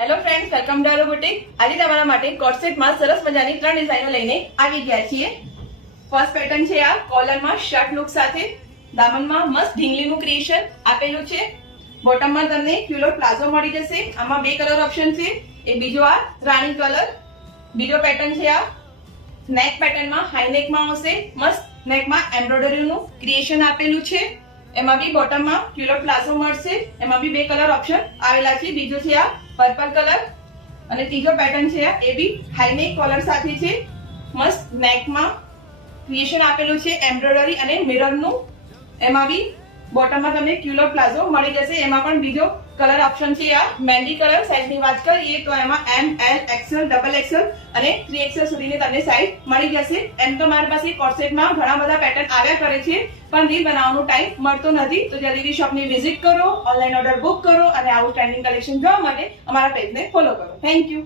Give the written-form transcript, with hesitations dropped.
Hello friends, welcome to Aaro boutique. આજે તમારા માટે કોર્સેટમાં સરસ મજાની 3 ડિઝાઇનો લઈને આવી ગયા છીએ. ફર્સ્ટ પેટર્ન છે આ કોલરમાં શર્ટ લુક સાથે, દામનમાં મસ્ત ઢીંગલીનું ક્રિએશન આપેલું છે. બોટમમાં તમને ક્યુલોટ પ્લાઝો મળી જશે. આમાં 2 કલર ઓપ્શન છે. એ બીજો આ રાણી કલર. બીજો પેટર્ન છે આ નેક પેટર્નમાં, હાઈ નેકમાં આવશે. મસ્ત નેકમાં એમ્બ્રોઇડરીનું ક્રિએશન આપેલું છે. એમાં બી બોટમમાં ક્યુલોટ પ્લાઝો મળશે. એમાં બી 2 કલર ઓપ્શન આવેલા છે. બીજો છે આ પર્પલ કલર અને ત્રીજો પેટર્ન છે એ બી હાઈ નેક કોલર સાથે છે. મસ્ત નેકમાં ક્રિએશન આપેલું છે એમ્બ્રોઇડરી અને મિરરનું. એમાં બી બોટમમાં તમને ક્યુલોટ પ્લાઝો મળી જશે. એમાં પણ બીજો કલર ઓપ્શન છે આ મહેંદી કલર. સાઈઝની વાત કરીએ તો એમાં એમ, એલ, એક્સેલ, ડબલ એક્સેલ અને 3XL સુધીની તમને સાઈઝ મળી જશે. એમ તો મારી પાસે કોર્સેટમાં ઘણા બધા પેટર્ન આવ્યા કરે છે, પણ રીલ બનાવવાનો ટાઈમ મળતો નથી. તો જલ્દીથી શોપની વિઝિટ કરો, ઓનલાઈન ઓર્ડર બુક કરો અને આવું ટ્રેન્ડિંગ કલેક્શન જોવા માટે અમારા પેજને ફોલો કરો. Thank you.